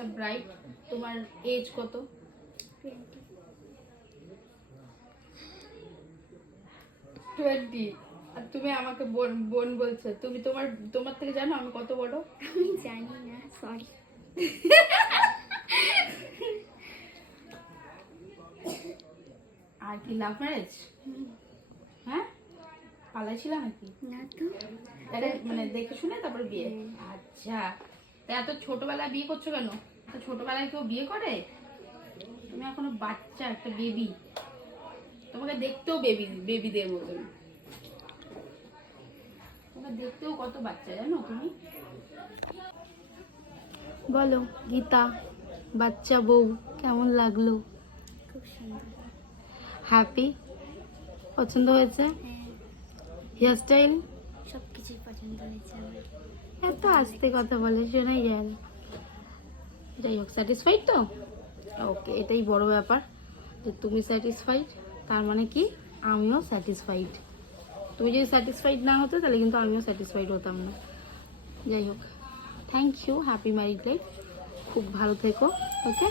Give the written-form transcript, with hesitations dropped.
আচ্ছা ব্রাইট, তোমার এজ কত? 20। আর তুমি আমাকে বোন বোন বলছো, তুমি তোমার থেকে জানো আমি কত বড়? আমি জানি না, সরি। আর কি লাভ ম্যারেজ? হ্যাঁ, পালাইছিল নাকি? না তো। আরে মানে দেখে শুনে তারপর বিয়ে? আচ্ছা, তা এত ছোটবেলায় বিয়ে করছো কেন? এত ছোটবেলায় কেউ বিয়ে করে? তুমি এখনো বাচ্চা, একটা বেবি। তোমাকে দেখতেও বেবিদের মতন, তোমাকে দেখতেও কত বাচ্চা জানো তুমি। বলো গীতা, বাচ্চা বউ কেমন লাগলো? খুব সুন্দর। হ্যাপি? পছন্দ হয়েছে? হ্যাঁ, হেয়ার স্টাইল? সব কিছুই পছন্দ হয়েছে আমার। এত আস্তে কথা বলে, শোনাই যায় না। যাই হোক, স্যাটিসফাইড তো? ওকে, এটাই বড় ব্যাপার যে তুমি স্যাটিসফাইড, তার মানে কি আমিও স্যাটিসফাইড। তুমি যদি স্যাটিসফাইড না হতো তাহলে কিন্তু আমিও স্যাটিসফাইড হতাম না। যাই হোক, thank you, happy married life, খুব ভালো থেকো। ওকে।